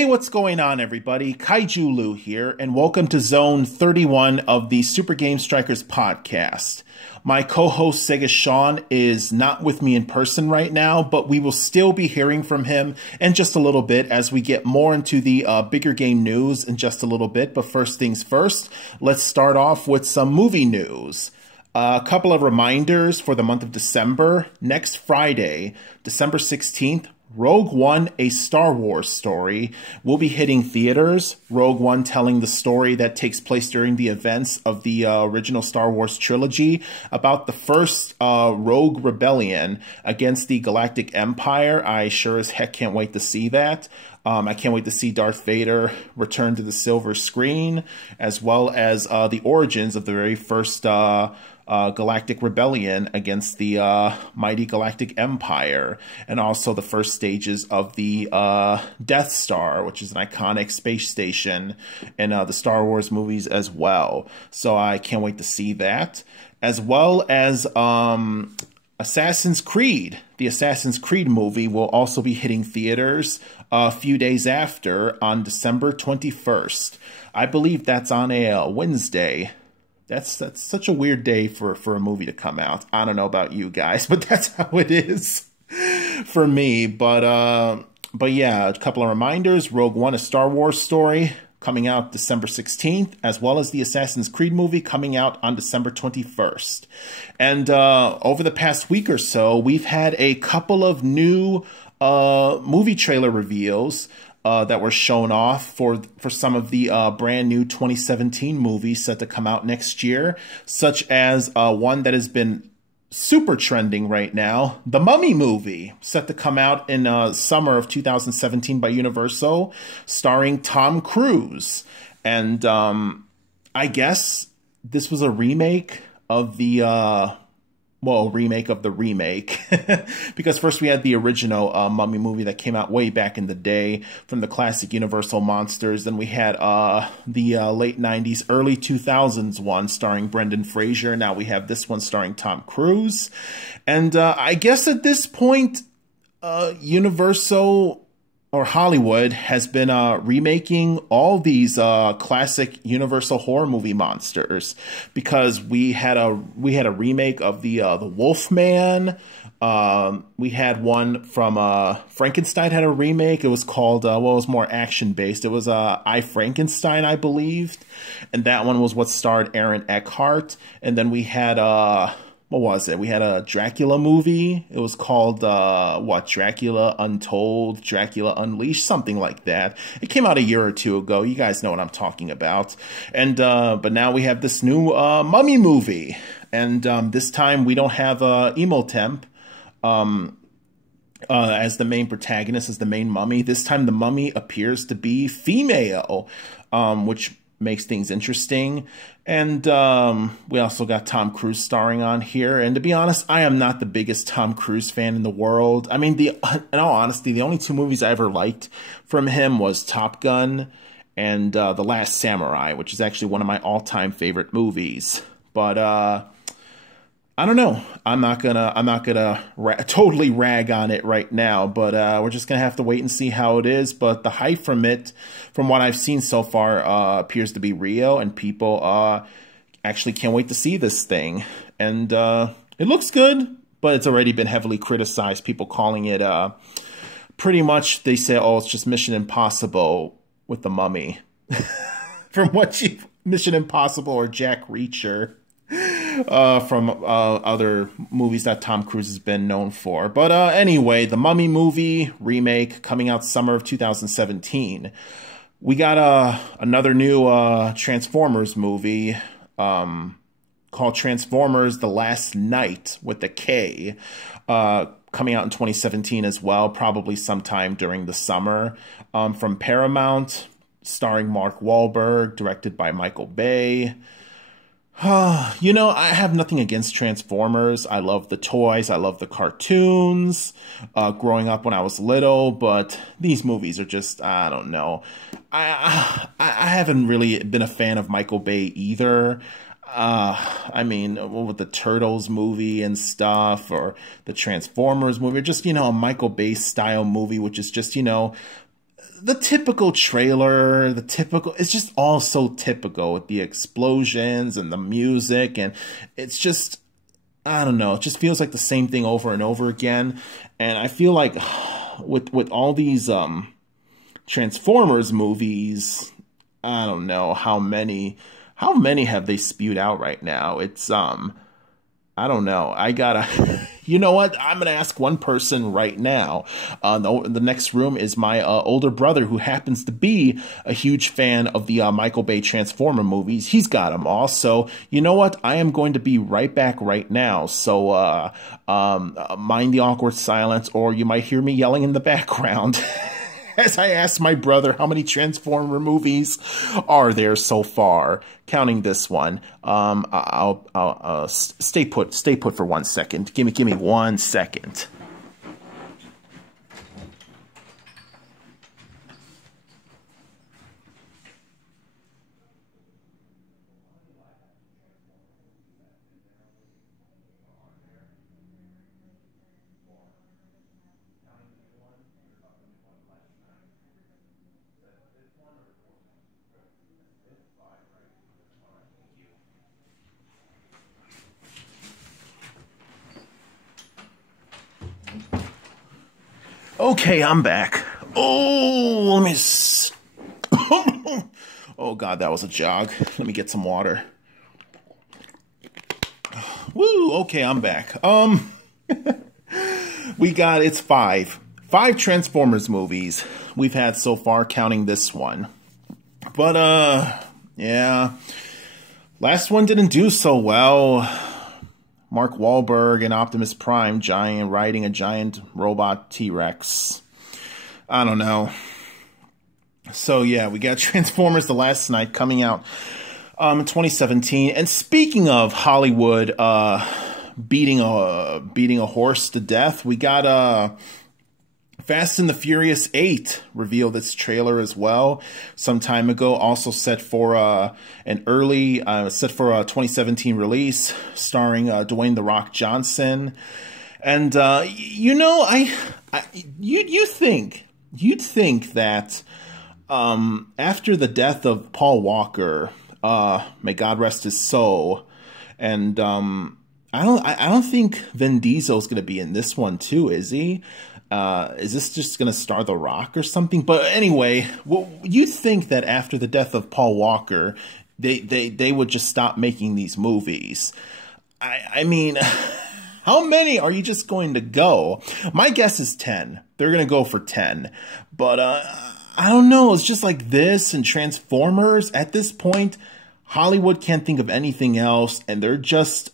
Hey, what's going on, everybody? Kaiju Lou here, and welcome to Zone 31 of the Super Game Strikers podcast. My co-host Sega Sean is not with me in person right now, but we will still be hearing from him in just a little bit as we get more into the bigger game news in just a little bit. But first things first, let's start off with some movie news. A couple of reminders for the month of December. Next Friday, December 16th, Rogue One, a Star Wars story, will be hitting theaters. Rogue One telling the story that takes place during the events of the original Star Wars trilogy about the first rogue rebellion against the Galactic Empire. I sure as heck can't wait to see that. I can't wait to see Darth Vader return to the silver screen, as well as the origins of the very first Galactic Rebellion against the mighty Galactic Empire, and also the first stages of the Death Star, which is an iconic space station in the Star Wars movies as well. So I can't wait to see that, as well as Assassin's Creed. The Assassin's Creed movie will also be hitting theaters a few days after on December 21st. I believe that's on a Wednesday. That's such a weird day for a movie to come out. I don't know about you guys, but that's how it is for me. But yeah, a couple of reminders. Rogue One, a Star Wars story, coming out December 16th, as well as the Assassin's Creed movie coming out on December 21st. And over the past week or so, we've had a couple of new movie trailer reveals that were shown off for some of the brand new 2017 movies set to come out next year, such as one that has been super trending right now, the Mummy movie, set to come out in summer of 2017 by Universal, starring Tom Cruise. And I guess this was a remake of the remake of the remake, because first we had the original Mummy movie that came out way back in the day from the classic Universal monsters. Then we had the late 90s, early 2000s one starring Brendan Fraser. Now we have this one starring Tom Cruise. And I guess at this point, Universal or Hollywood has been remaking all these classic Universal horror movie monsters, because we had a remake of the Wolfman. We had one from Frankenstein had a remake. It was called it was more action based. It was I, Frankenstein, I believe, and that one was what starred Aaron Eckhart. And then we had what was it? We had a Dracula movie. It was called, Dracula Untold, Dracula Unleashed, something like that. It came out a year or two ago. You guys know what I'm talking about. And, but now we have this new, Mummy movie. And, this time we don't have, Imhotep, as the main protagonist, as the main mummy. This time the mummy appears to be female, which makes things interesting. And we also got Tom Cruise starring on here. And to be honest, I am not the biggest Tom Cruise fan in the world. I mean, in all honesty, the only two movies I ever liked from him was Top Gun and The Last Samurai, which is actually one of my all-time favorite movies. But I don't know. I'm not gonna totally rag on it right now, but we're just gonna have to wait and see how it is. But the hype from it, from what I've seen so far, appears to be real, and people actually can't wait to see this thing. And it looks good, but it's already been heavily criticized. People calling it pretty much, they say, oh, it's just Mission Impossible with the mummy. From what Mission Impossible or Jack Reacher. From other movies that Tom Cruise has been known for. But anyway, the Mummy movie remake coming out summer of 2017. We got another new Transformers movie called Transformers The Last Knight with a K, coming out in 2017 as well, probably sometime during the summer, from Paramount, starring Mark Wahlberg, directed by Michael Bay. You know, I have nothing against Transformers. I love the toys. I love the cartoons growing up when I was little. But these movies are just, I don't know. I haven't really been a fan of Michael Bay either. I mean, with the Turtles movie and stuff, or the Transformers movie, or just, you know, a Michael Bay style movie, which is just, you know, the typical trailer, it's just all so typical with the explosions and the music, and it's just, I don't know, it just feels like the same thing over and over again. And I feel like with all these Transformers movies, I don't know how many have they spewed out right now. It's I don't know. I gotta, you know what? I'm gonna ask one person right now. The next room is my older brother, who happens to be a huge fan of the Michael Bay Transformer movies. He's got them all. So you know what? I am going to be right back right now. So mind the awkward silence, or you might hear me yelling in the background. As I asked my brother how many Transformer movies are there so far, counting this one. I'll stay put for 1 second. Give me 1 second. Okay, I'm back. Oh, let me... Oh, God, that was a jog. Let me get some water. Woo, okay, I'm back. It's five Transformers movies we've had so far, counting this one. But, yeah. Last one didn't do so well. Mark Wahlberg and Optimus Prime riding a giant robot T-Rex. I don't know. So yeah, we got Transformers The Last Night coming out in 2017. And speaking of Hollywood beating a horse to death, we got Fast and the Furious 8 revealed its trailer as well some time ago. Also set for a 2017 release, starring Dwayne "The Rock" Johnson. And you know, you'd think that after the death of Paul Walker, may God rest his soul, and I don't think Vin Diesel's going to be in this one too, is he? Is this just going to star The Rock or something? But anyway, you'd think that after the death of Paul Walker, they would just stop making these movies. I mean, how many are you just going to go? My guess is 10. They're going to go for 10. But I don't know. It's just like this and Transformers. At this point, Hollywood can't think of anything else, and they're just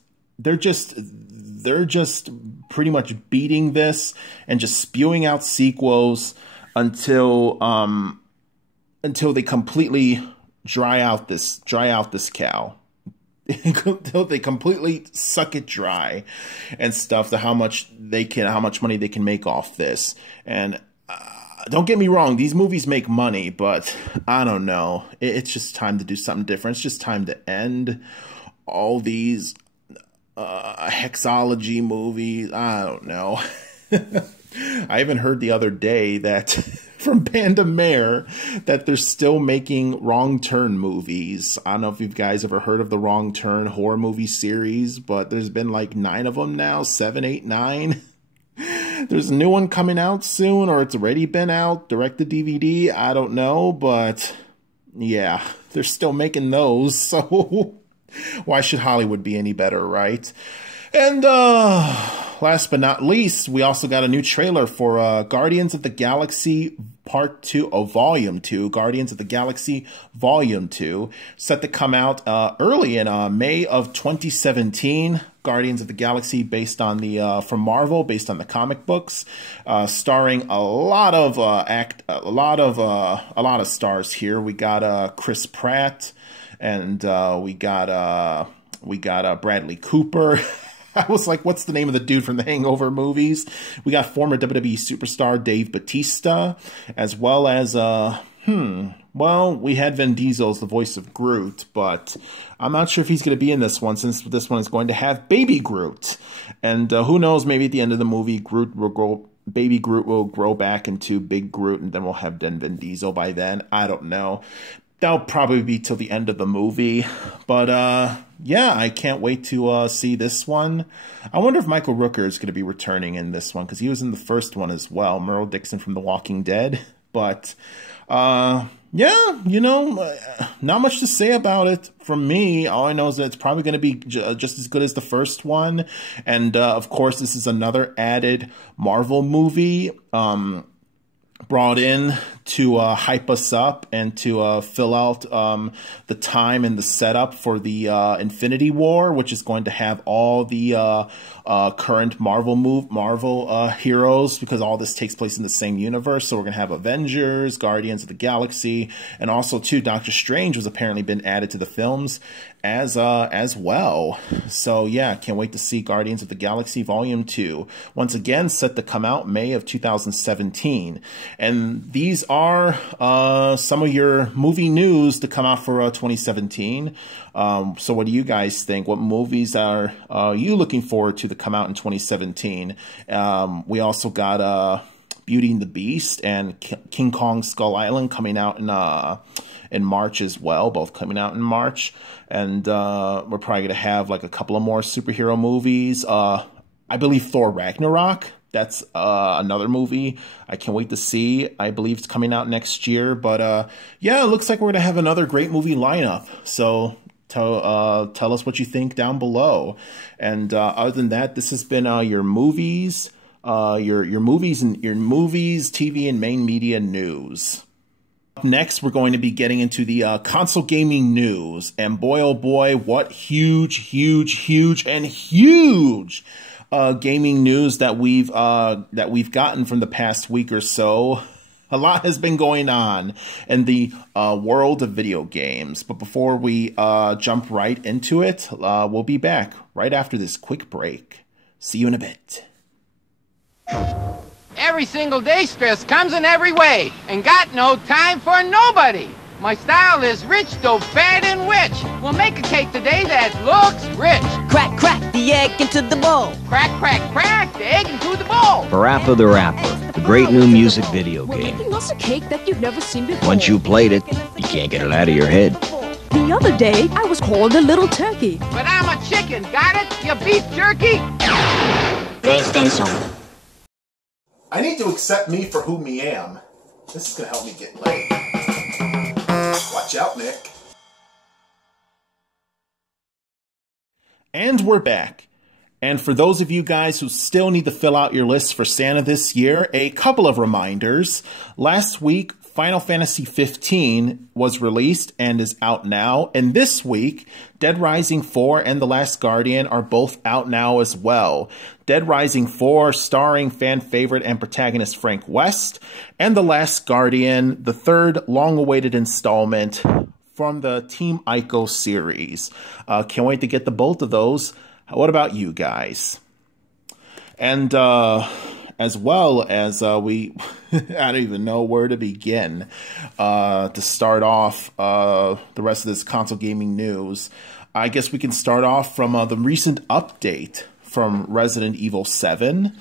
pretty much beating this and just spewing out sequels until they completely dry out this cow. Until they completely suck it dry and stuff, to how much money they can make off this. And don't get me wrong, these movies make money, but I don't know. It's just time to do something different. It's just time to end all these hexology movies. I don't know. I even heard the other day that from Panda Mare that they're still making Wrong Turn movies. I don't know if you guys ever heard of the Wrong Turn horror movie series, but there's been like 9 of them now, 7, 8, 9. There's a new one coming out soon, or it's already been out, direct to DVD. I don't know, but yeah, they're still making those, so why should Hollywood be any better, right? And last but not least, we also got a new trailer for Guardians of the Galaxy Part 2, Volume 2. Guardians of the Galaxy Volume 2, set to come out early in May of 2017. Guardians of the Galaxy, based on the from Marvel, based on the comic books, starring a lot of stars here. We got Chris Pratt, and we got Bradley Cooper. I was like, what's the name of the dude from the Hangover movies? We got former WWE superstar Dave Bautista, as well as well, we had Vin Diesel as the voice of Groot, but I'm not sure if he's going to be in this one, since this one is going to have Baby Groot. And who knows, maybe at the end of the movie, Groot will Baby Groot will grow back into Big Groot, and then we'll have Vin Diesel by then. I don't know. That'll probably be till the end of the movie. But, yeah, I can't wait to see this one. I wonder if Michael Rooker is going to be returning in this one, because he was in the first one as well. Merle Dixon from The Walking Dead. But, yeah, you know, not much to say about it from me. All I know is that it's probably going to be just as good as the first one. And, of course, this is another added Marvel movie brought in to hype us up and to fill out the time and the setup for the Infinity War, which is going to have all the current Marvel heroes, because all this takes place in the same universe. So we're going to have Avengers, Guardians of the Galaxy, and also, too, Doctor Strange has apparently been added to the films as well. So, yeah, can't wait to see Guardians of the Galaxy Volume 2. Once again, set to come out May of 2017. And these are some of your movie news to come out for 2017. So what do you guys think? What movies are you looking forward to come out in 2017? We also got Beauty and the Beast and King Kong Skull Island coming out in March as well, both coming out in March. And we're probably going to have like a couple of more superhero movies. I believe Thor Ragnarok. That's another movie I can't wait to see. I believe it's coming out next year. But yeah, it looks like we're going to have another great movie lineup. So tell us what you think down below. And other than that, this has been your movies, your movies, TV, and main media news. Up next, we're going to be getting into the console gaming news. And boy, oh boy, what huge gaming news that we've gotten from the past week or so. A lot has been going on in the world of video games. But before we jump right into it, we'll be back right after this quick break. See you in a bit. Every single day stress comes in every way, and got no time for nobody. My style is rich, though fat and rich. We'll make a cake today that looks rich. Crack, crack the egg into the bowl. Crack, crack, crack the egg into the bowl. Parappa the Rapper, the great new music video We're game. making us a cake that you've never seen before. Once you played it, you can't get it out of your head. The other day, I was called a little turkey. But I'm a chicken, got it? You beef jerky? PlayStation. I need to accept me for who me am. This is going to help me get laid. Watch out, Nick. And we're back. And for those of you guys who still need to fill out your list for Santa this year, a couple of reminders. Last week, Final Fantasy 15 was released and is out now. And this week, Dead Rising 4 and The Last Guardian are both out now as well. Dead Rising 4, starring fan favorite and protagonist Frank West, and The Last Guardian, the third long-awaited installment from the Team Ico series. Can't wait to get the both of those. What about you guys? And as well as I don't even know where to begin to start off the rest of this console gaming news. I guess we can start off from the recent update from Resident Evil 7.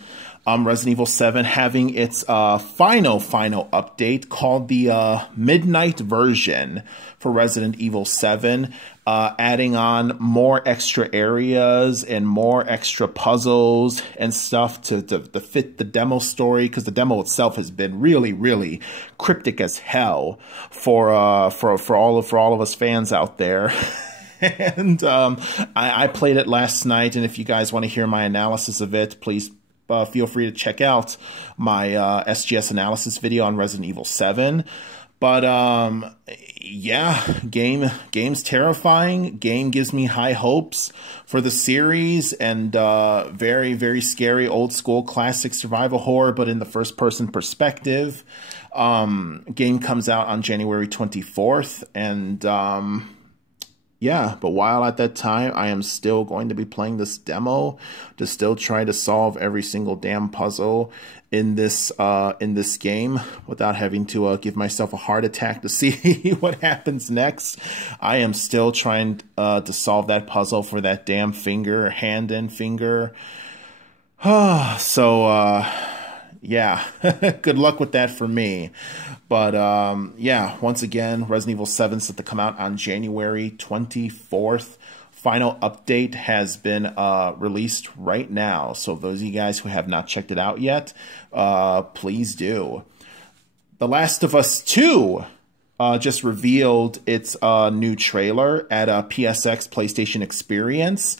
Resident Evil 7 having its final update called the Midnight version for Resident Evil 7, adding on more extra areas and more extra puzzles and stuff to fit the demo story, because the demo itself has been really cryptic as hell for all of us fans out there. And I played it last night, and if you guys want to hear my analysis of it, please feel free to check out my SGS analysis video on Resident Evil 7. But yeah, game's terrifying. Game gives me high hopes for the series, and very scary old school classic survival horror, but in the first person perspective. Game comes out on January 24th, and yeah, but while at that time, I am still going to be playing this demo to still try to solve every single damn puzzle in this game without having to give myself a heart attack to see what happens next. I am still trying to solve that puzzle for that damn finger, hand and finger. So yeah, good luck with that for me. But yeah, once again, Resident Evil 7 is set to come out on January 24th. Final update has been released right now. So those of you guys who have not checked it out yet, please do. The Last of Us 2 just revealed its new trailer at a PSX PlayStation Experience.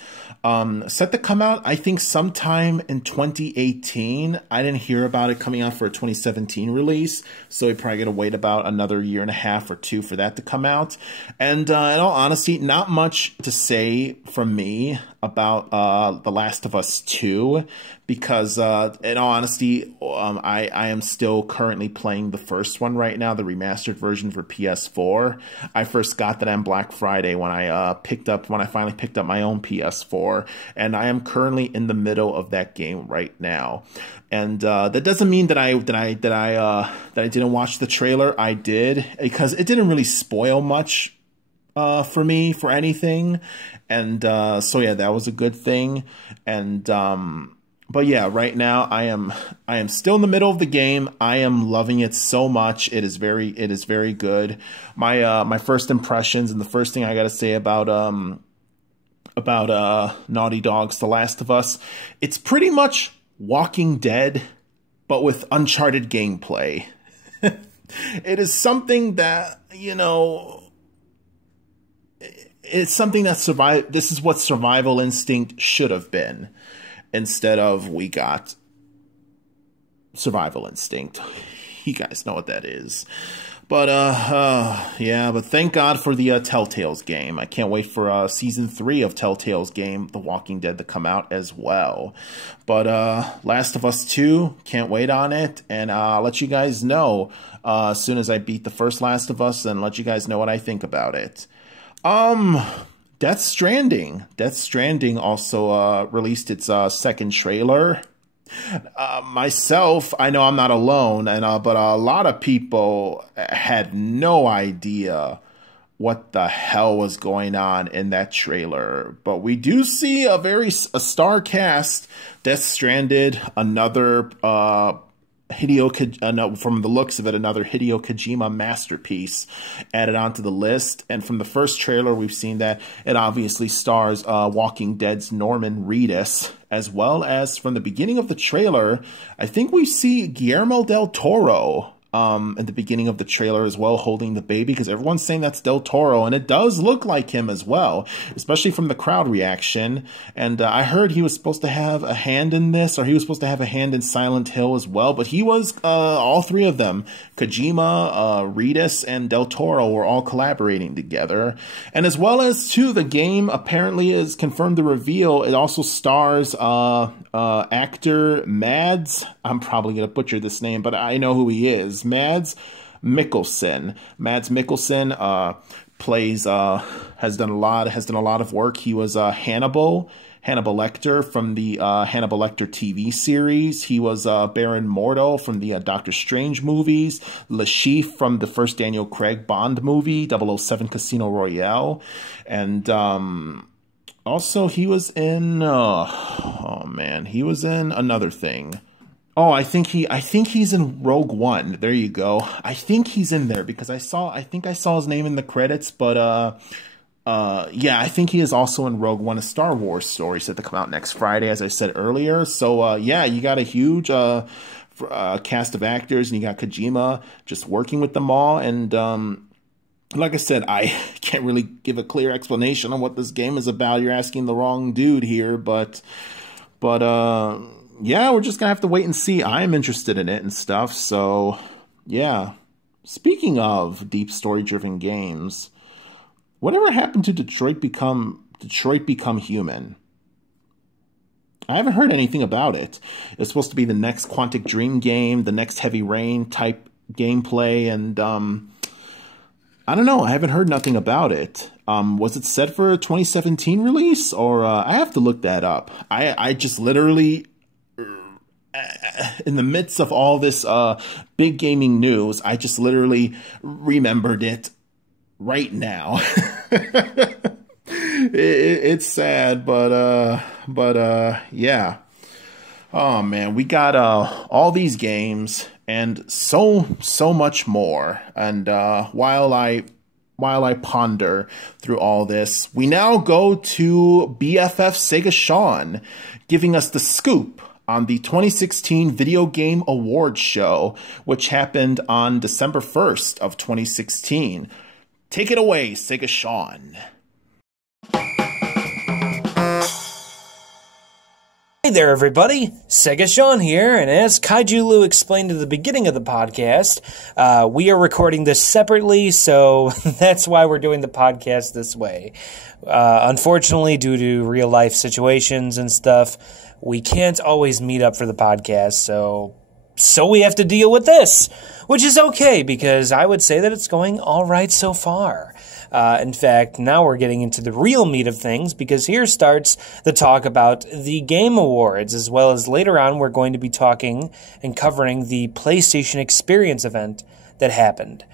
Set to come out, I think, sometime in 2018. I didn't hear about it coming out for a 2017 release, so we probably got to wait about another year and a half or two for that to come out. And in all honesty, not much to say from me about The Last of Us 2, because in all honesty, I am still currently playing the first one right now, the remastered version for PS4. I first got that on Black Friday when I finally picked up my own PS4, and I am currently in the middle of that game right now. And that doesn't mean that I didn't watch the trailer. I did, because it didn't really spoil much for me for anything. And so yeah, that was a good thing. And but yeah, right now I am still in the middle of the game. I am loving it so much. It is very good. My first impressions, and the first thing I got to say about Naughty Dog's The Last of Us, it's pretty much Walking Dead, but with Uncharted gameplay. It is something that, you know, it's something that this is what Survival Instinct should have been. Instead of, we got Survival Instinct. You guys know what that is. But, yeah, but thank God for the Telltale's game. I can't wait for Season 3 of Telltale's game, The Walking Dead, to come out as well. But Last of Us 2, can't wait on it. And I'll let you guys know as soon as I beat the first Last of Us, and let you guys know what I think about it. Death Stranding. Death Stranding also released its second trailer. Myself, I know I'm not alone, and but a lot of people had no idea what the hell was going on in that trailer. But we do see a star cast. Death Stranded, another from the looks of it, another Hideo Kojima masterpiece added onto the list. And from the first trailer, we've seen that it obviously stars Walking Dead's Norman Reedus, as well as from the beginning of the trailer, I think we see Guillermo del Toro at the beginning of the trailer as well, holding the baby, because everyone's saying that's Del Toro, and it does look like him as well, especially from the crowd reaction. And I heard he was supposed to have a hand in this, or he was supposed to have a hand in Silent Hill as well, but he was, all three of them, Kojima, Reedus, and Del Toro, were all collaborating together. And as well as, too, the game apparently is confirmed to reveal, it also stars actor Mads, I'm probably going to butcher this name, but I know who he is, Mads Mikkelsen. Mads Mikkelsen plays has done a lot of work. He was Hannibal Lecter from the Hannibal Lecter TV series. He was Baron Mordo from the Doctor Strange movies. Le Chiffre from the first Daniel Craig Bond movie, 007 Casino Royale. And also he was in he was in another thing. Oh, I think he's in Rogue One. There you go. I think he's in there because I think I saw his name in the credits, but yeah, I think he is also in Rogue One, a Star Wars story set to come out next Friday, as I said earlier. So yeah, you got a huge cast of actors, and you got Kojima just working with them all. And like I said, I can't really give a clear explanation on what this game is about. You're asking the wrong dude here, but yeah, we're just gonna have to wait and see. I'm interested in it and stuff. So yeah. Speaking of deep story-driven games, whatever happened to Detroit Become Human? I haven't heard anything about it. It's supposed to be the next Quantic Dream game, the next Heavy Rain type gameplay, and I don't know. I haven't heard nothing about it. Was it set for a 2017 release? Or I have to look that up. I just literally, in the midst of all this big gaming news, I just literally remembered it right now. It's sad, but yeah. Oh man, we got all these games and so much more. And while I ponder through all this, we now go to BFF Sega Sean, giving us the scoop on the 2016 Video Game Awards show, which happened on December 1st of 2016. Take it away, Sega Sean. Hey there, everybody. Sega Sean here, and as Kaiju Lou explained at the beginning of the podcast, we are recording this separately, so that's why we're doing the podcast this way. Unfortunately, due to real-life situations and stuff, we can't always meet up for the podcast, so we have to deal with this, which is okay, because I would say that it's going all right so far. In fact, now we're getting into the real meat of things, because here starts the talk about the Game Awards, as well as later on we're going to be talking and covering the PlayStation Experience event that happened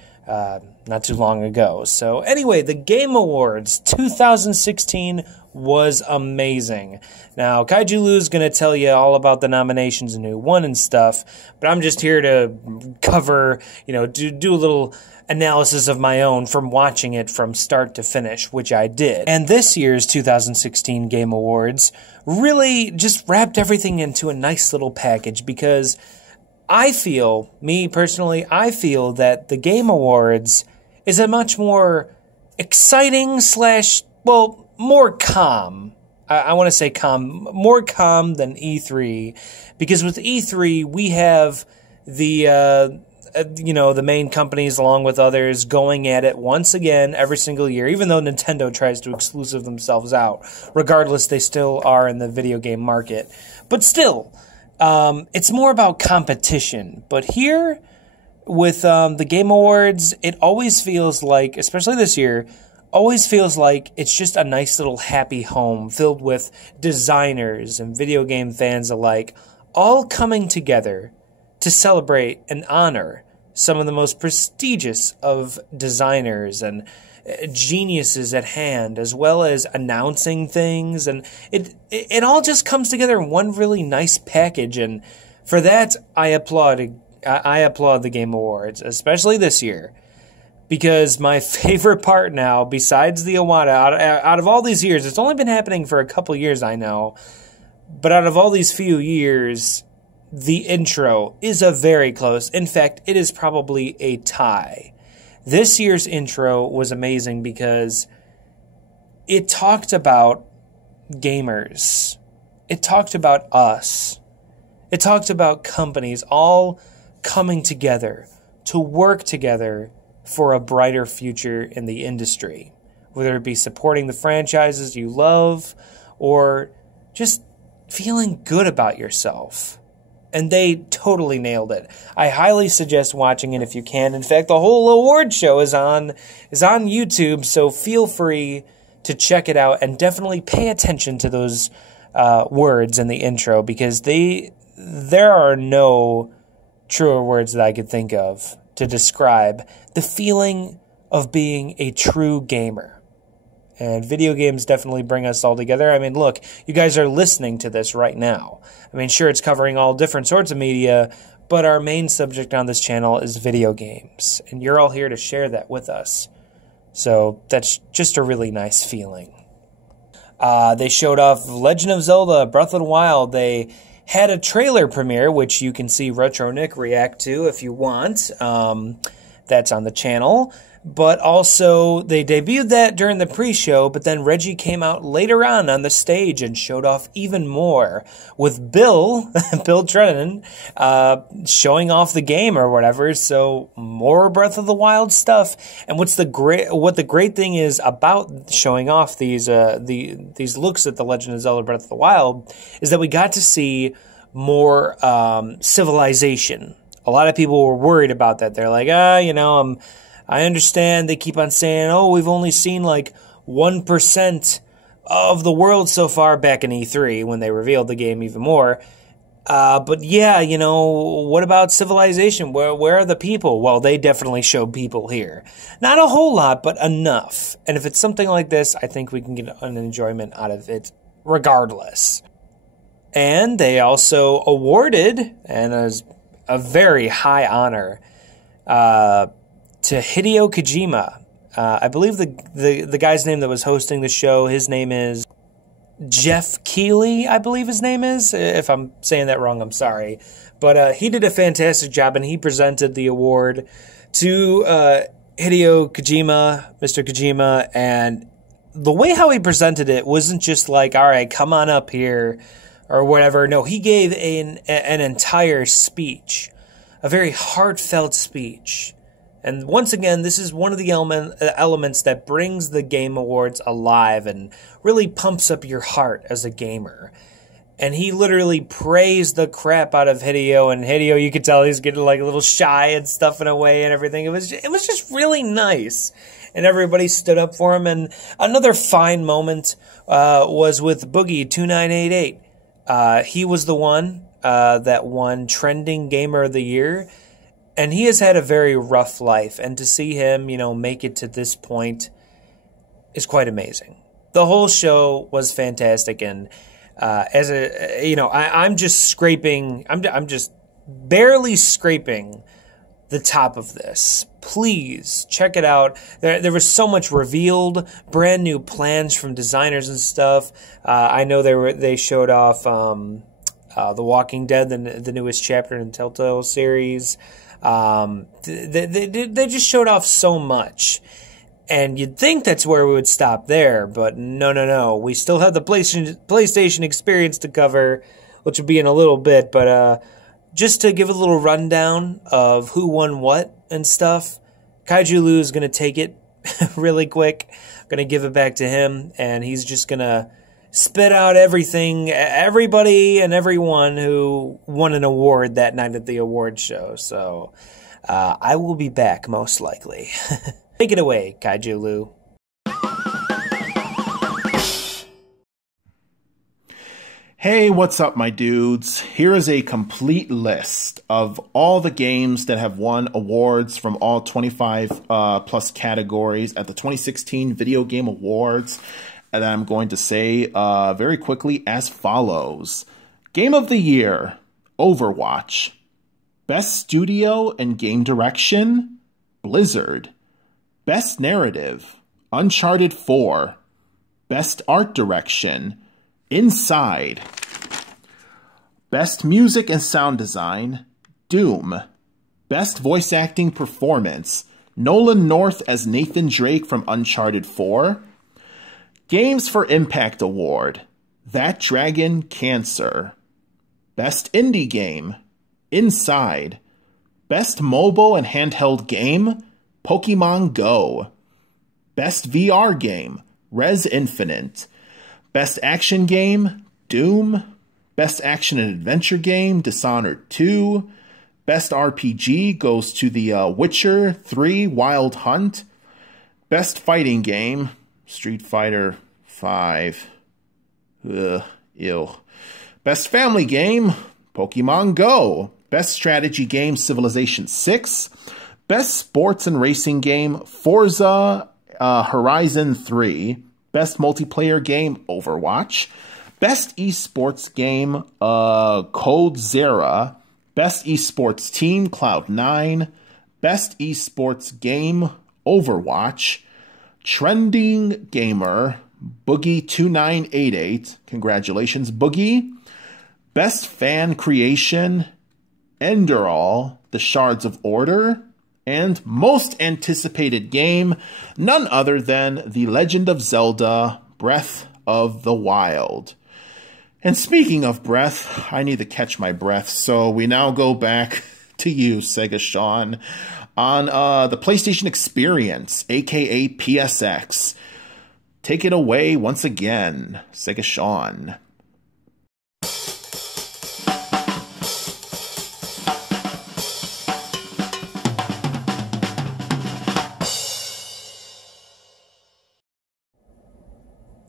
not too long ago. So anyway, the Game Awards 2016 was amazing. Now, Kaiju Lou's going to tell you all about the nominations and who won and stuff, but I'm just here to cover, do a little analysis of my own from watching it from start to finish, which I did. And this year's 2016 Game Awards really just wrapped everything into a nice little package, because I feel that the Game Awards is a much more exciting more calm. I want to say calm, more calm than E3, because with E3 we have the main companies along with others going at it once again every single year, even though Nintendo tries to exclusive themselves out. Regardless, they still are in the video game market. But still, it's more about competition. But here, with the Game Awards, it always feels like, especially this year, always feels like it's just a nice little happy home filled with designers and video game fans alike, all coming together to celebrate and honor some of the most prestigious of designers and geniuses at hand, as well as announcing things, and it all just comes together in one really nice package. And for that, I applaud the Game Awards, especially this year, because my favorite part now, besides the Iwata, out of all these years, it's only been happening for a couple years, I know, but out of all these few years, the intro is a very close. In fact, it is probably a tie. This year's intro was amazing because it talked about gamers. It talked about us. It talked about companies all coming together to work together for a brighter future in the industry, whether it be supporting the franchises you love or just feeling good about yourself. And they totally nailed it. I highly suggest watching it if you can. In fact, the whole award show is on YouTube, so feel free to check it out and definitely pay attention to those words in the intro, because there are no truer words that I could think of to describe the feeling of being a true gamer. And video games definitely bring us all together. I mean, look, you guys are listening to this right now. I mean, sure, it's covering all different sorts of media, but our main subject on this channel is video games. And you're all here to share that with us. So that's just a really nice feeling. They showed off Legend of Zelda Breath of the Wild. They had a trailer premiere, which you can see Retro Nick react to if you want. That's on the channel. But also, they debuted that during the pre-show, but then Reggie came out later on the stage and showed off even more, with Bill Trennan, showing off the game or whatever, so more Breath of the Wild stuff. And what the great thing is about showing off these looks at the Legend of Zelda Breath of the Wild is that we got to see more civilization. A lot of people were worried about that. They're like, I understand they keep on saying, oh, we've only seen like 1% of the world so far, back in E3 when they revealed the game even more. But yeah, what about civilization? Where are the people? Well, they definitely show people here. Not a whole lot, but enough. And if it's something like this, I think we can get an enjoyment out of it regardless. And they also awarded, and as a very high honor, to Hideo Kojima. I believe the guy's name that was hosting the show, his name is Jeff Keighley, I believe his name is. If I'm saying that wrong, I'm sorry. But he did a fantastic job, and he presented the award to Hideo Kojima, Mr. Kojima, and the way how he presented it wasn't just like, all right, come on up here, or whatever. No, he gave an entire speech, a very heartfelt speech. And once again, this is one of the elements that brings the Game Awards alive and really pumps up your heart as a gamer. And he literally praised the crap out of Hideo, and Hideo, you could tell he's getting like a little shy and stuff in a way and everything. It was just really nice. And everybody stood up for him. And another fine moment was with Boogie2988. He was the one that won Trending Gamer of the Year. And he has had a very rough life, and to see him, make it to this point is quite amazing. The whole show was fantastic, and I'm just scraping, I'm just barely scraping the top of this. Please check it out. There was so much revealed, brand new plans from designers and stuff. I know they showed off The Walking Dead, the newest chapter in the Telltale series. They just showed off so much, and you'd think that's where we would stop there, but no. We still have the PlayStation experience to cover, which will be in a little bit, but just to give a little rundown of who won what and stuff, Kaiju Lou is going to take it really quick. I'm going to give it back to him, and he's just going to spit out everybody and everyone who won an award that night at the award show. So I will be back, most likely. Take it away, Kaiju Lou. Hey, what's up, my dudes? Here is a complete list of all the games that have won awards from all 25 plus categories at the 2016 Video Game Awards. And I'm going to say very quickly as follows. Game of the Year, Overwatch. Best Studio and Game Direction, Blizzard. Best Narrative, Uncharted 4. Best Art Direction, Inside. Best Music and Sound Design, Doom. Best Voice Acting Performance, Nolan North as Nathan Drake from Uncharted 4. Games for Impact Award, That Dragon Cancer. Best Indie Game, Inside. Best Mobile and Handheld Game, Pokemon Go. Best VR Game, Res Infinite. Best Action Game, Doom. Best Action and Adventure Game, Dishonored 2. Best RPG goes to The Witcher 3 Wild Hunt. Best Fighting Game, Street Fighter 5. Ew. Best Family Game, Pokemon Go. Best Strategy Game, Civilization 6. Best Sports and Racing Game, Forza Horizon 3. Best Multiplayer Game, Overwatch. Best Esports Game, Code Zera. Best Esports Team, Cloud9. Best Esports Game, Overwatch. Trending Gamer, Boogie2988. Congratulations, Boogie. Best Fan Creation, Enderall, The Shards of Order. And most anticipated game, none other than The Legend of Zelda, Breath of the Wild. And speaking of breath, I need to catch my breath, so we now go back to you, Sega Sean, on the PlayStation Experience, aka PSX. Take it away once again, Sega Sean.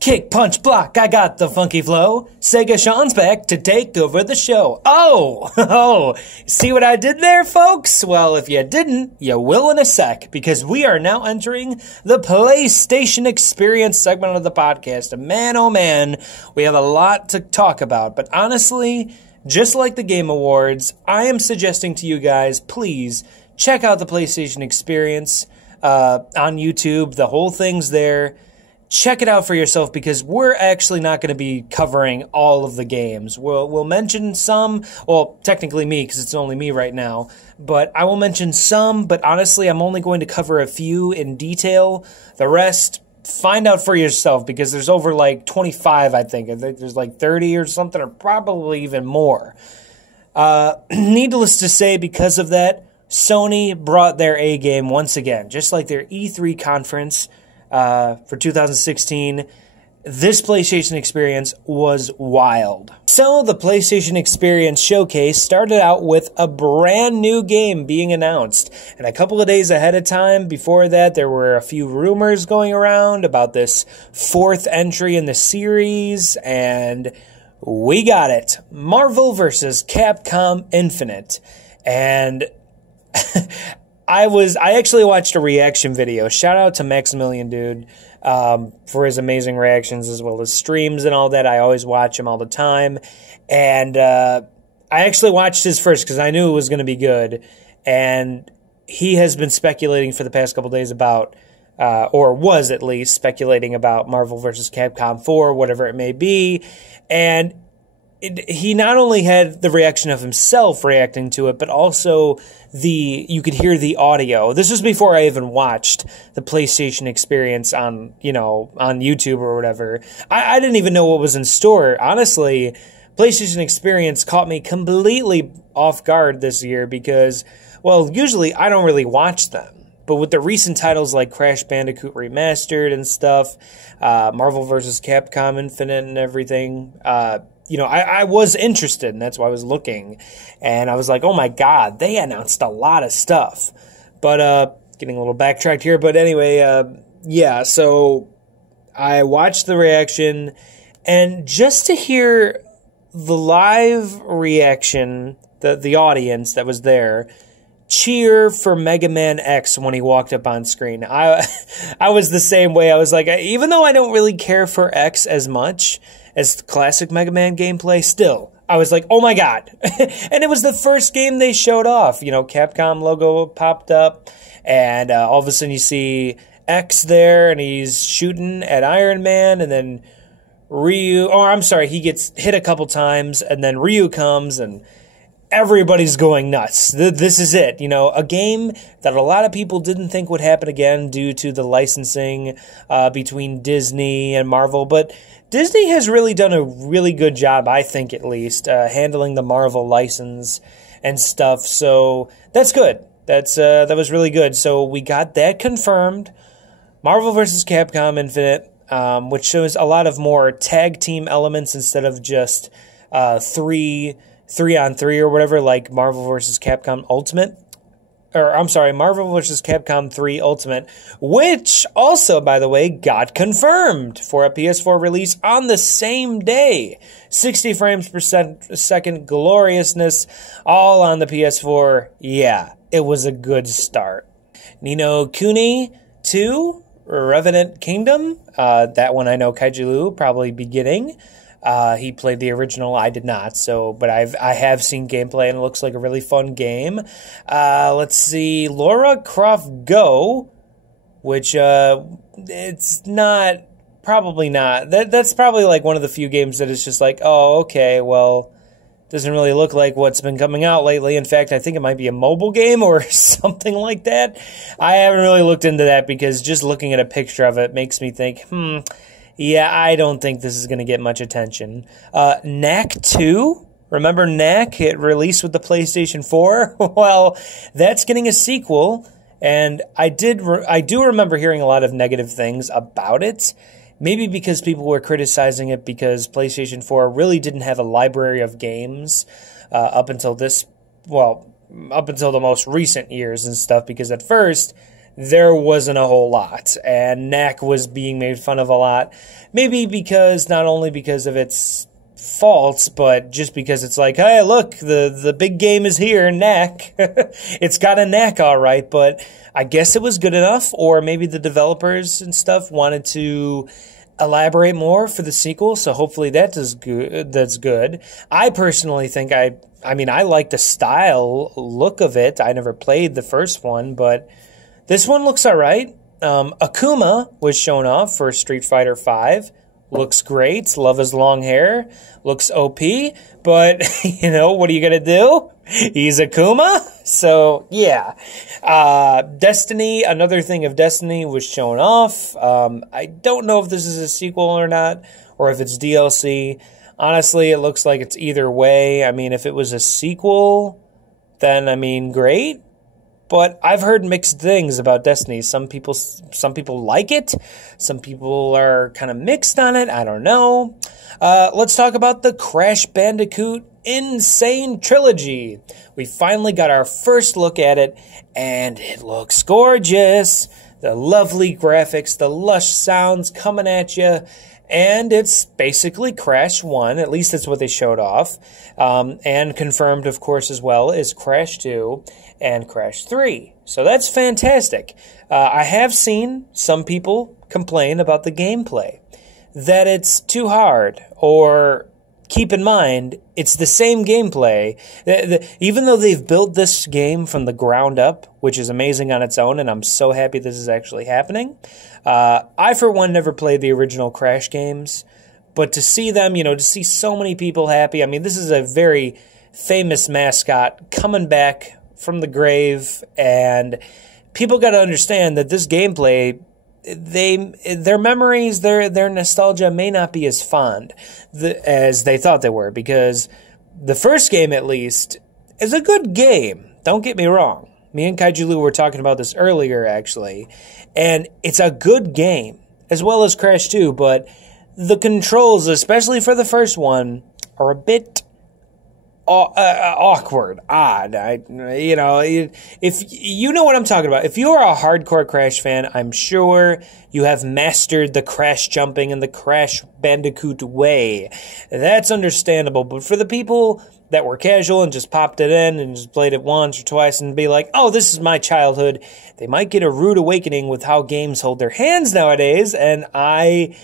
Kick, punch, block, I got the funky flow. Sega Sean's back to take over the show. Oh, see what I did there, folks? Well, if you didn't, you will in a sec, because we are now entering the PlayStation Experience segment of the podcast. And man, oh man, we have a lot to talk about. But honestly, just like the Game Awards, I am suggesting to you guys, please check out the PlayStation Experience on YouTube. The whole thing's there. Check it out for yourself, because we're actually not going to be covering all of the games. We'll mention some, well, technically me, because it's only me right now, but I will mention some, but honestly, I'm only going to cover a few in detail. The rest, find out for yourself, because there's over like 25, I think. I think there's like 30 or something, or probably even more. Needless to say, because of that, Sony brought their A game once again, just like their E3 conference. For 2016, this PlayStation Experience was wild. So the PlayStation Experience Showcase started out with a brand new game being announced. And a couple of days ahead of time, before that, there were a few rumors going around about this fourth entry in the series, and we got it. Marvel vs. Capcom Infinite. And I actually watched a reaction video. Shout out to Maximilian, dude, for his amazing reactions, as well as streams and all that. I always watch him all the time. And I actually watched his first because I knew it was going to be good. And he has been speculating for the past couple days about, or was at least speculating about Marvel vs. Capcom 4, whatever it may be. And he not only had the reaction of himself reacting to it, but also you could hear the audio. This was before I even watched the PlayStation Experience on YouTube or whatever. I didn't even know what was in store. Honestly, PlayStation Experience caught me completely off guard this year because, well, usually I don't really watch them. But with the recent titles like Crash Bandicoot Remastered and stuff, Marvel vs. Capcom Infinite and everything, I was interested, and that's why I was looking. And I was like, oh my god, they announced a lot of stuff. But, getting a little backtracked here. But anyway, so I watched the reaction, and just to hear the live reaction, the audience that was there, cheer for Mega Man X when he walked up on screen. I was the same way. I was like, even though I don't really care for X as much as classic Mega Man gameplay, still, I was like, oh my god. And it was the first game they showed off. Capcom logo popped up, and all of a sudden you see X there, and he's shooting at Iron Man, and then he gets hit a couple times, and then Ryu comes, and everybody's going nuts. This is it. A game that a lot of people didn't think would happen again due to the licensing between Disney and Marvel. But Disney has really done a really good job, I think at least, handling the Marvel license and stuff. So that's good. That was really good. So we got that confirmed. Marvel vs. Capcom Infinite, which shows a lot of more tag team elements instead of just 3-on-3 or whatever, like Marvel vs. Capcom Ultimate. Marvel vs. Capcom 3 Ultimate, which also, by the way, got confirmed for a PS4 release on the same day. 60 frames per second gloriousness, all on the PS4. Yeah, it was a good start. Ni no Kuni 2, Revenant Kingdom. That one I know Kaiju Lu will probably be getting. He played the original. I did not. But I have seen gameplay, and it looks like a really fun game. Let's see, Lara Croft Go, which it's not, probably not. That's probably like one of the few games that is just like, oh, okay, well, doesn't really look like what's been coming out lately. In fact, I think it might be a mobile game or something like that. I haven't really looked into that because just looking at a picture of it makes me think, yeah, I don't think this is going to get much attention. Knack 2? Remember Knack? It released with the PlayStation 4? Well, that's getting a sequel, and I do remember hearing a lot of negative things about it. Maybe because people were criticizing it because PlayStation 4 really didn't have a library of games up until the most recent years and stuff, because at first there wasn't a whole lot, and Knack was being made fun of a lot. Maybe because, not only because of its faults, but just because it's like, hey, look, the big game is here, Knack. It's got a knack, all right, but I guess it was good enough, or maybe the developers and stuff wanted to elaborate more for the sequel, so hopefully that's good. I personally think I like the style look of it. I never played the first one, but this one looks all right. Akuma was shown off for Street Fighter V. Looks great. Love his long hair. Looks OP. But, you know, what are you going to do? He's Akuma. So, yeah. Destiny, another thing of Destiny was shown off. I don't know if this is a sequel or not, or if it's DLC. Honestly, it looks like it's either way. I mean, if it was a sequel, then, I mean, great. But I've heard mixed things about Destiny. Some people like it. Some people are kind of mixed on it. I don't know. Let's talk about the Crash Bandicoot Insane Trilogy. We finally got our first look at it, and it looks gorgeous. The lovely graphics, the lush sounds coming at you. And it's basically Crash 1, at least that's what they showed off. And confirmed, of course, as well, is Crash 2 and Crash 3. So that's fantastic. I have seen some people complain about the gameplay, that it's too hard, or keep in mind, it's the same gameplay. Even though they've built this game from the ground up, which is amazing on its own, and I'm so happy this is actually happening. I, for one, never played the original Crash games, but to see them, you know, to see so many people happy, I mean, this is a very famous mascot coming back from the grave, and people got to understand that this gameplay, their memories, their nostalgia may not be as fond as they thought they were, because the first game, at least, is a good game. Don't get me wrong. Me and Kaiju Lou were talking about this earlier, actually, and it's a good game, as well as Crash 2, but the controls, especially for the first one, are a bit awkward, odd. If you know what I'm talking about. If you're a hardcore Crash fan, I'm sure you have mastered the Crash jumping and the Crash Bandicoot way. That's understandable. But for the people that were casual and just popped it in and just played it once or twice and be like, oh, this is my childhood, they might get a rude awakening with how games hold their hands nowadays, and I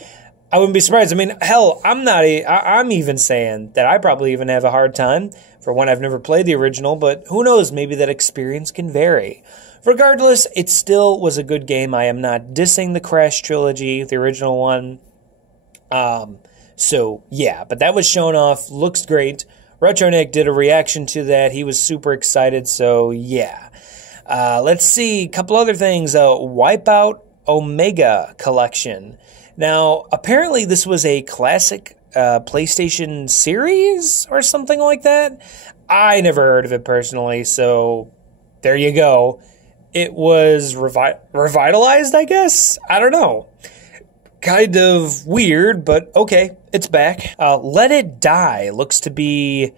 wouldn't be surprised. I mean, hell, I'm even saying that I probably even have a hard time. For one, I've never played the original, but who knows, maybe that experience can vary. Regardless, it still was a good game. I am not dissing the Crash trilogy, the original one. So, yeah, but that was shown off. Looks great. RetroNick did a reaction to that. He was super excited, so yeah. Let's see, a couple other things. Wipeout Omega Collection. Now, apparently this was a classic PlayStation series or something like that. I never heard of it personally, so there you go. It was revitalized, I guess? I don't know. Kind of weird, but okay, it's back. Let It Die looks to be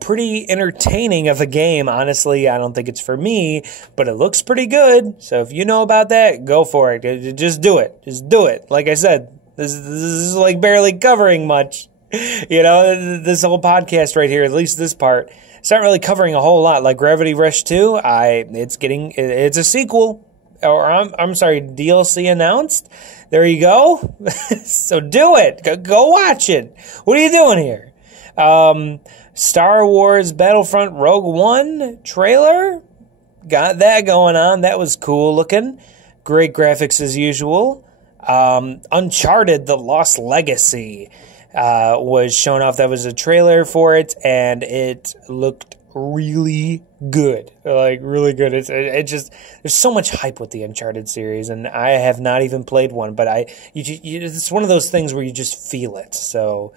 pretty entertaining of a game. Honestly, I don't think it's for me, but it looks pretty good. So if you know about that, go for it. Just do it. Just do it. Like I said, this is like barely covering much. You know, this whole podcast right here, at least this part, it's not really covering a whole lot. Like Gravity Rush 2, it's a sequel. Or I'm sorry, DLC announced. There you go. So do it. Go watch it. What are you doing here? Star Wars Battlefront Rogue One trailer. Got that going on. That was cool looking. Great graphics as usual. Uncharted The Lost Legacy was shown off. That was a trailer for it, and it looked really good. Like, really good. It just, there's so much hype with the Uncharted series, and I have not even played one, but it's one of those things where you just feel it. So,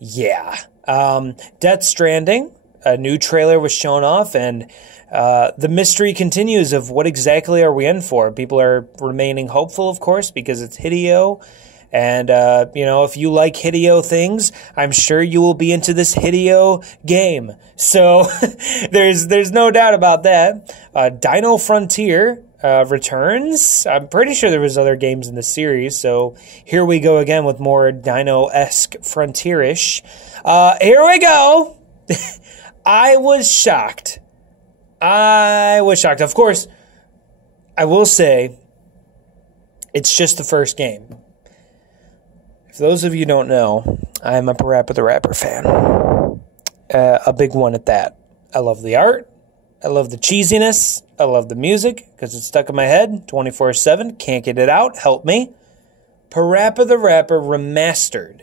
yeah. Death Stranding, a new trailer was shown off, and the mystery continues of what exactly are we in for. People are remaining hopeful, of course, because it's Hideo. And, if you like Hideo things, I'm sure you will be into this Hideo game. So there's no doubt about that. Dino Frontier returns. I'm pretty sure there was other games in the series, so here we go again with more Dino-esque Frontier-ish. Here we go! I was shocked. Of course, I will say, it's just the first game. For those of you who don't know, I'm a Parappa the Rapper fan. A big one at that. I love the art. I love the cheesiness. I love the music because it's stuck in my head 24/7. Can't get it out. Help me. Parappa the Rapper Remastered.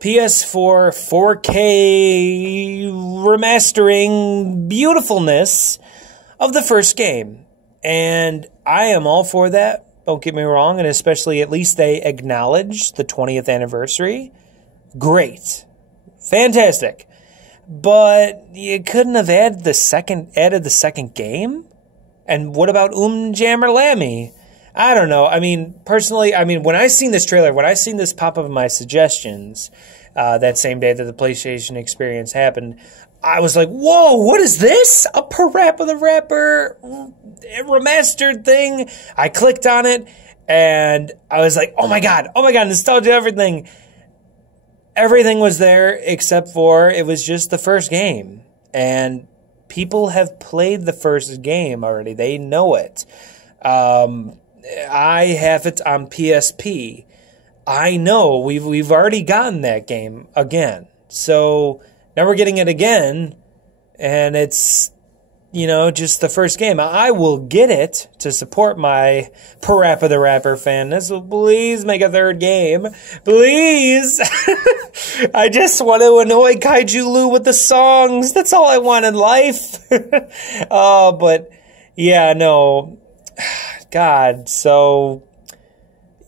PS4 4K remastering beautifulness of the first game. And I am all for that. Don't get me wrong. And especially at least they acknowledge the 20th anniversary. Great. Fantastic. But you couldn't have added the second game? And what about Jammer Lammy? I don't know. I mean, personally, when I seen this trailer, when I seen this pop up in my suggestions, that same day that the PlayStation experience happened, I was like, whoa, what is this? A Parappa the Rapper remastered thing? I clicked on it, and I was like, oh my god, nostalgia, everything. Everything was there except for it was just the first game. And people have played the first game already. They know it. I have it on PSP. I know we've already gotten that game again. So now we're getting it again, and it's, just the first game. I will get it to support my Parappa the Rapper fanness. So please make a third game. Please. I just want to annoy Kaiju Lou with the songs. That's all I want in life. But yeah, no. God, so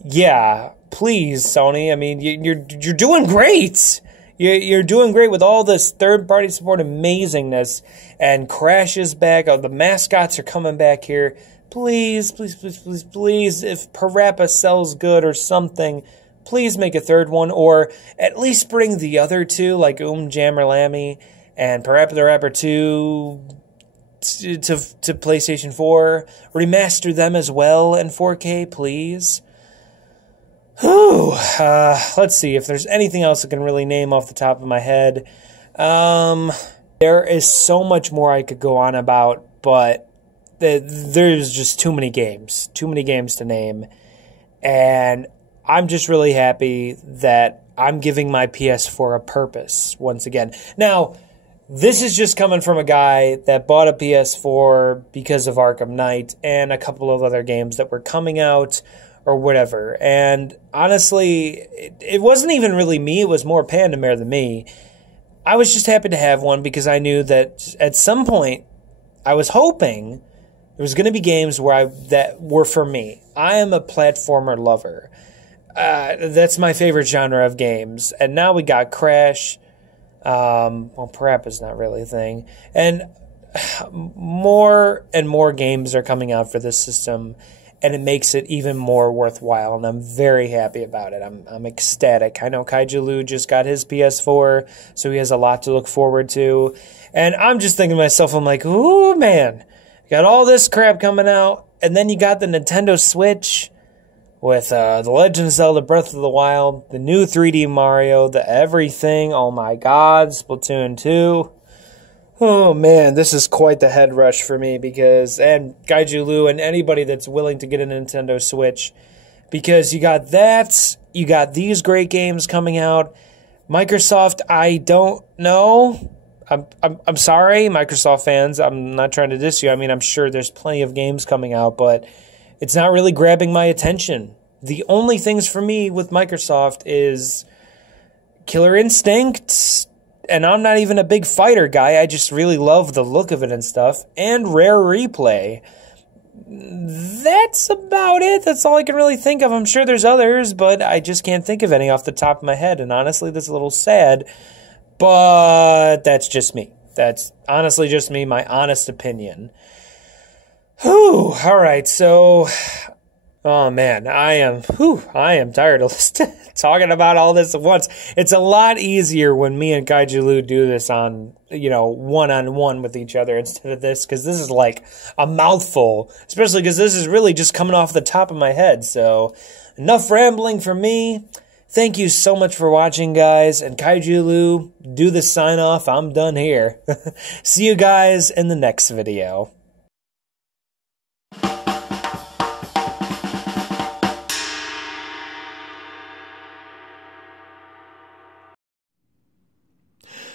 yeah, please, Sony. I mean, you're doing great. You're doing great with all this third-party support amazingness, and Crash is back. Oh, the mascots are coming back here. Please, please, please, please, please, if Parappa sells good or something, please make a third one, or at least bring the other two, like Jammer Lammy and Parappa the Rapper 2 to PlayStation 4. Remaster them as well in 4K, please. Whew. Let's see if there's anything else I can really name off the top of my head. There is so much more I could go on about, but there's just too many games to name. And I'm just really happy that I'm giving my PS4 a purpose once again. Now, this is just coming from a guy that bought a PS4 because of Arkham Knight and a couple of other games that were coming out or whatever. And honestly, it wasn't even really me. It was more Pandamare than me. I was just happy to have one because I knew that at some point, I was hoping there was going to be games that were for me. I am a platformer lover. That's my favorite genre of games. And now we got Crash. Parappa's not really a thing. And more and more games are coming out for this system, and it makes it even more worthwhile, and I'm very happy about it. I'm ecstatic. I know Kaiju Lou just got his PS4, so he has a lot to look forward to. And I'm just thinking to myself, I'm like, ooh, man, you got all this crap coming out, and then you got the Nintendo Switch with The Legend of Zelda Breath of the Wild, the new 3D Mario, the everything. Oh my god, Splatoon 2. Oh man, this is quite the head rush for me and Kaiju Lou and anybody that's willing to get a Nintendo Switch, because you got that, you got these great games coming out. Microsoft, I don't know. I'm sorry, Microsoft fans. I'm not trying to diss you. I mean, I'm sure there's plenty of games coming out, but it's not really grabbing my attention. The only things for me with Microsoft is Killer Instinct, and I'm not even a big fighter guy. I just really love the look of it and stuff. And Rare Replay. That's about it. That's all I can really think of. I'm sure there's others, but I just can't think of any off the top of my head. And honestly, that's a little sad. But that's just me. That's honestly just me, my honest opinion. Whew. All right, so Oh man, I am tired of talking about all this at once. It's a lot easier when me and Kaiju Lou do this on, one-on-one with each other instead of this, because this is like a mouthful, especially because this is really just coming off the top of my head. So enough rambling for me. Thank you so much for watching, guys, and Kaiju Lou, do the sign off. I'm done here. See you guys in the next video.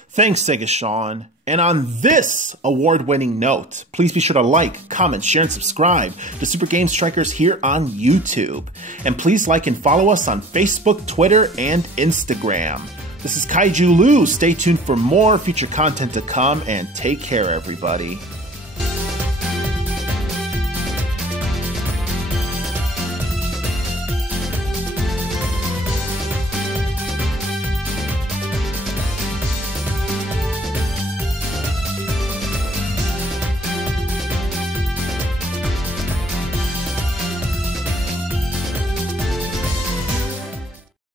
Thanks, Sega Sean. And on this award-winning note, please be sure to like, comment, share, and subscribe to Super Game Strikers here on YouTube. And please like and follow us on Facebook, Twitter, and Instagram. This is Kaiju Lou. Stay tuned for more future content to come, and take care, everybody.